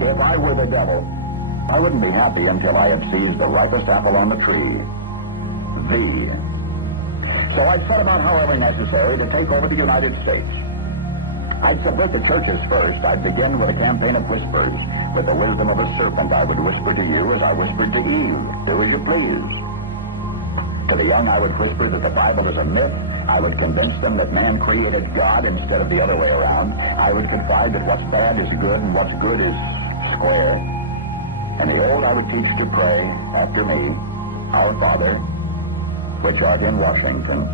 If I were the devil, I wouldn't be happy until I had seized the ripest apple on the tree. Thee. So I'd set about however necessary to take over the United States. I'd subvert the churches first. I'd begin with a campaign of whispers. With the wisdom of a serpent, I would whisper to you as I whispered to Eve. Do as you please. To the young, I would whisper that the Bible is a myth. I would convince them that man created God instead of the other way around. I would confide that what's bad is good and what's good is square. And the old, I would teach to pray after me, Our Father, which art in Washington.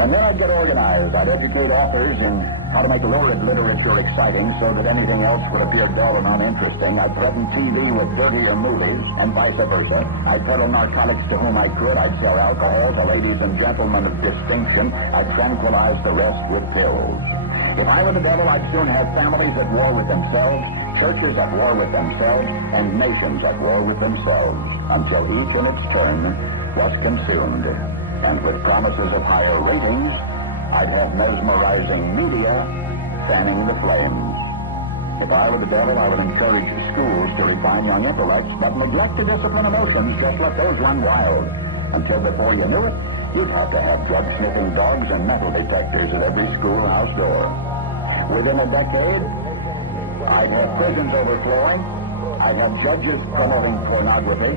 And then I'd get organized. I'd educate authors in how to make lurid literature exciting so that anything else would appear dull and uninteresting. I'd threaten TV with dirtier movies and vice versa. I'd peddle narcotics to whom I could. I'd sell alcohol to ladies and gentlemen of distinction. I'd tranquilize the rest with pills. If I were the devil, I'd soon have families at war with themselves, churches at war with themselves, and nations at war with themselves, until each in its turn was consumed. And with promises of higher ratings, I'd have mesmerizing media fanning the flames. If I were the devil, I would encourage schools to refine young intellects, but neglect to discipline emotions, just let those run wild. Until before you knew it, you'd have to have drug-sniffing dogs and metal detectors at every schoolhouse door. Within a decade, I'd have prisons overflowing. I'd have judges promoting pornography.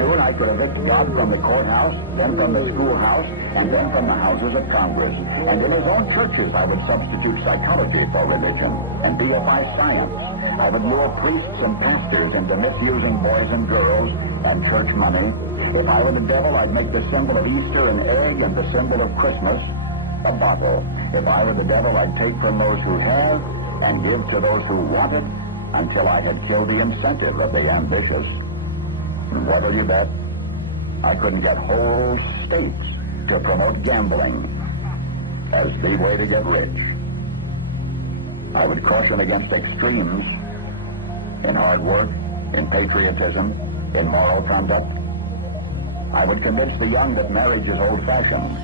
Soon I could evict God from the courthouse, then from the schoolhouse, and then from the houses of Congress. And in his own churches, I would substitute psychology for religion and deify science. I would lure priests and pastors into misusing boys and girls and church money. If I were the devil, I'd make the symbol of Easter an egg and the symbol of Christmas a bottle. If I were the devil, I'd take from those who have and give to those who want it, until I had killed the incentive of the ambitious. What'll you bet? I couldn't get whole states to promote gambling as the way to get rich. I would caution against extremes in hard work, in patriotism, in moral conduct. I would convince the young that marriage is old-fashioned,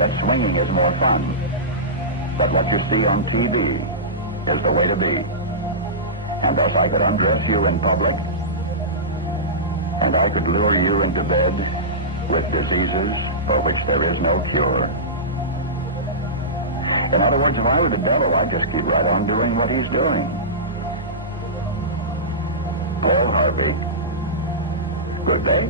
that swinging is more fun, that what you see on TV is the way to be. And thus I could undress you in public, and I could lure you into bed with diseases for which there is no cure. In other words, if I were the devil, I'd just keep right on doing what he's doing. Paul Harvey. Good day.